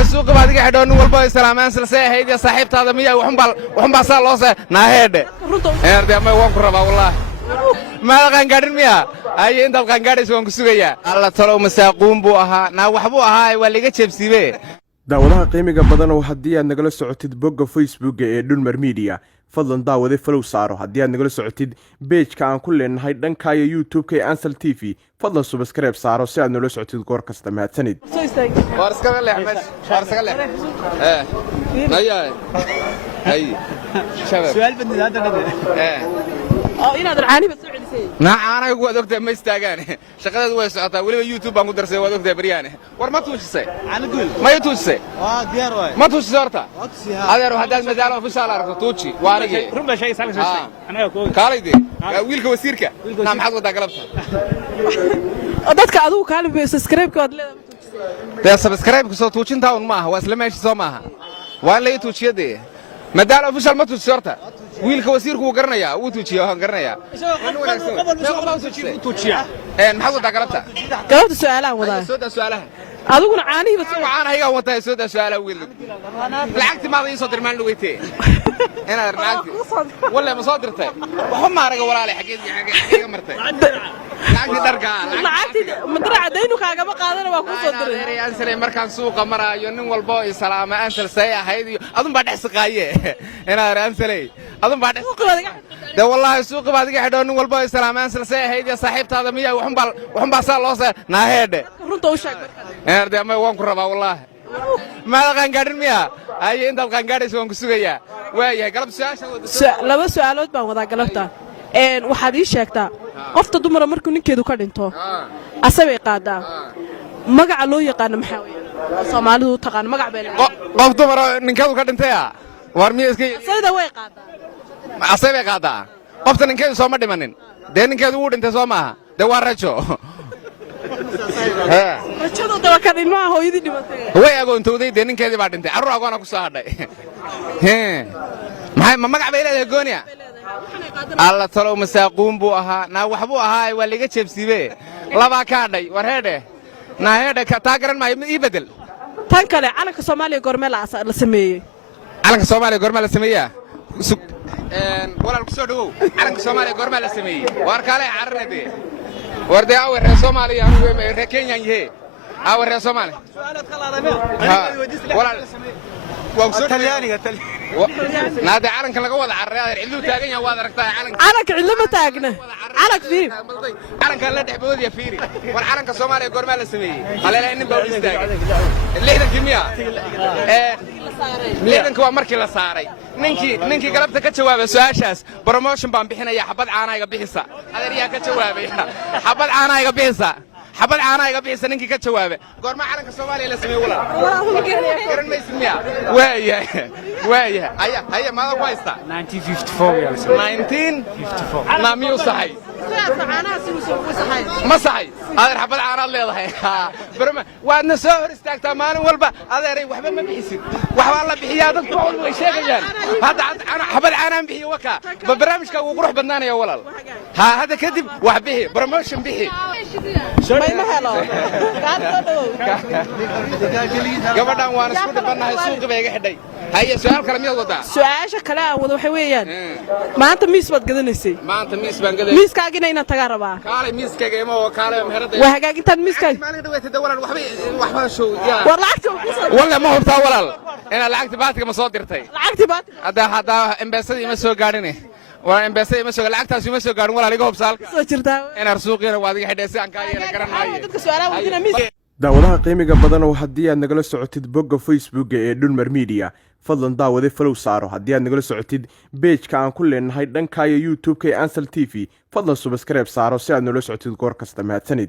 والله سوق بعد كده حدون والبا سلامان سلسله هيدي صاحبتها هذا مية وحن صار لوسه ناهد هردي ما وان كربا والله ما لقان قادر مية أي أنت لقان قادر سوون كسوية الله ترى مساقون بوها نا وحبوها واللي قد شبسيبه daawadaha qiimiga badan oo haddii aad nagala socotid bogga Facebook ee Dhulmar Media fadlan daawade follow saaro haddii aad nagala socotid page-ka aan ku leenahay dhankaaga YouTube-ka ee Ansal TV fadlan subscribe saaro si aad nala socotid goor kasta mahadsanid وارسكال لي أحمد وارسكال لي نيا هاي شباب سؤال بدي هذا inaad raani bad soo celisay أنا أقول دكتور ما يستاجاني شغلة ويا ساعتها ولا يوتيوب أنا مدرسة ودكتور برياني ورما توشسي على قول ما يتوشسي ديار واي ما توشسي صارتا أقصي هذا روح هذا المزارع في شارع توشي وارجي ربع شيء سالك شيء أنا أقول كاليدي ويلك وسيرك نعم حظ داقلبته dadka adigu kaalin bay subscribe-ka leedahay ده سبسكرايب كسو توشين تاون معها واسلم ايش سو معها ولا يتوشي دي مدار اوفيشال ما توشي صورته ويلك وسيرك و قرنيا و توشي هان قرنيا ان حظ داقلبته galabta su'aalaha wadaa سودا سؤالها adiguna caanihi bad soo waxaan ayaga watay soo su'aala wiil lacagti ma ay soo dirmaan lugeeytay ina lacagti wala ma soo dirtay waxa ma araga walaal xaqiiqi martay lacagti darka lacagti madra cadaynu kaaga ma qaadana waa ku soo diray aan salay markaan suuqa maraayo nin walba oo salaama aan salsay ahayd adun baa dhaxsaqaaye ina aan salay adun baa dhaxsaqaaye ده والله سوق بعد كده حدون والبا سلامان سلسله هيدي صاحبتها هذا مية وحن صار لوسه ناهد runta u sheeg هردي ما وان كربا والله ما لقان قادر مية أي أنت لقان قادر سوون كسوية ويا قلب سؤال laba su'aalood baan wadaa galabta waxaad ii sheegtaa qofta dumar markuu ninkeedu ka dhinto asabay qaadaa magaca loo yaqaan maxaa weeye Soomaalidu taqaan magac been qof dumar ninkeedu ka dhintay war miya iska sayda way qaadaa asabay qaadaa qofta ninkeedu soo ma dhimanin de ninkeedu uu dhintay soo maaha de waa rajo rajadooda waa kan ilmaha hooyadii dhimatay way agoontooday de ninkeedii baa dhintay carruur agoona ku soo hadhay maxay ma magac bay leedahay gooniya alla talo masaaquun buu ahaa naa waxbuu ahaa waa laga jeebsiibe laba ka hadhay war heedhe naa heedhe taa garan maayo ii bedel tan kale calanka Soomaaliya goormee la sameeyay calanka Soomaaliya goormee la sameeyaa walaal ku soo dhawow calanka Soomaaliya goormee la sameeyay war kale carrade warday awar Soomaaliya anu Kenya yahay awar Soomaaliya walaal تلياني نادي علنك laga wada carreeyo cidlu taagan yahay waad aragtaa calanka cidlo ma taagna calank fiir calanka la dhexboodiya fiiri war calanka Soomaaliya goorma la sameeyay haleelay nin baa istaagay lixdan kimiya lixdanka waa markii la saaray ninkii galabta ka jawaabay su'aashaas promotion baan bixinaya xabad caanayga bixisa adeeriyaa ka jawaabay xabad caanayga bixisa حبل عنا يقبل سنين كي كتشوابه قرر ما علنك الصومالي اللي اسمه ولا قرن ما يسميها ويا هيا ما هو كويسة 1954 لا ميو صحي ما صحي هذا حبل عنا اللي ضحي برما وأنا سهر استاك تماما والبا هذا ري وحبل ما بيحسد وحبل الله بحياتك طول ويشيك جان هذا أنا حبل عنا بحي وكا ببرامج كا وقروح بدناني يا ولد هذا كذب وحبيه برموشن بحي gabadhan waan isku dhibanahay suuqa bay iga xidhay haye su'aal kale miyaad wadaa su'aasha kale aan wada waxa weeyaan maanta miis baad gadanaysay maanta miis baan gaday miiskaagina inaan tagaa rabaa kaalay miiskaaga ima oo kaalay meherada waa hagaagintaan miiskaaga maalin dhaweeyay dawalan waxba show yaa war lacagta wala ma hubtaa walaal ina lacagta baatiga ma soo dirtay lacagti baatiga hada embassy ma soo gaadhinay waa embassy ma soo lacagtaas ma soo gaadhin walaal iga hubsaal soo jirtaa ina suuqina waad iga xidhay si aan ka yeelay garanay dadka su'aalaha wadina miis daawadaha qiimiga badan oo haddii aad nagala socotid bogga Facebook ee Dhulmar Media fadlan daawade follow saaro haddii aad nagala socotid page-ka aan ku leenahay dhankaaga YouTube-ka ee Ansal TV fadlan subscribe saaro si aad nala socotid goor kasta mahadsanid